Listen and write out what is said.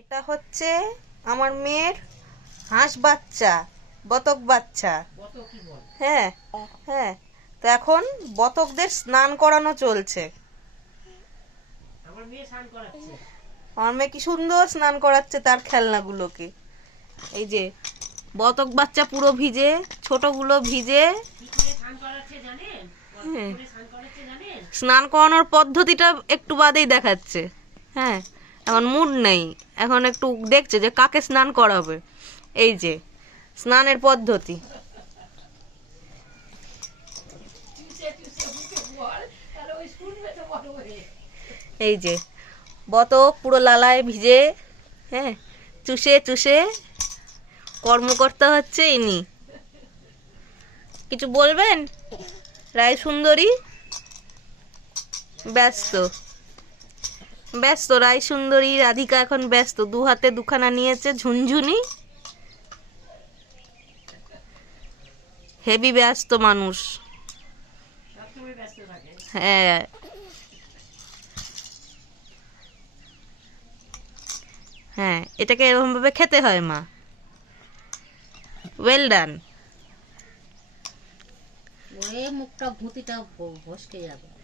এটা হচ্ছে আমার মেয়ের হাঁস বাচ্চা বতক বাচ্চা। হ্যাঁ হ্যাঁ। তো এখন বতকদের স্নান করানো চলছে। আমার মেয়ে কি সুন্দর স্নান করাচ্ছে তার খেলনাগুলোকে। এই যে বতক বাচ্চা পুরো ভিজে ছোটগুলো ভিজে। হ্যাঁ। স্নান করানোর পদ্ধতিটা একটু বাদেই দেখাচ্ছে। হ্যাঁ। এখন মুড নেই। এখন একটু দেখছে যে কাকে স্নান করাবে। এই যে, স্নানের পদ্ধতি। এই যে, বতক পুরো লালায় ভিজে হ্যাঁ চুষে চুষে কর্মকর্তা হচ্ছে ইনি। কিছু বলবেন? রায় সুন্দরী? ব্যস্ত। ব্যস্ত রায় সুন্দরী রাধিকা এখন ব্যস্ত, দু হাতে দুখানা নিয়েছে ঝুনঝুনি। হেভি ব্যস্ত মানুষ। হ্যাঁ। হ্যাঁ এটাকে এরকম ভাবে খেতে হয়, মা। ওয়েল ডান মুখটা ভুতিটা ভসকে যাবে।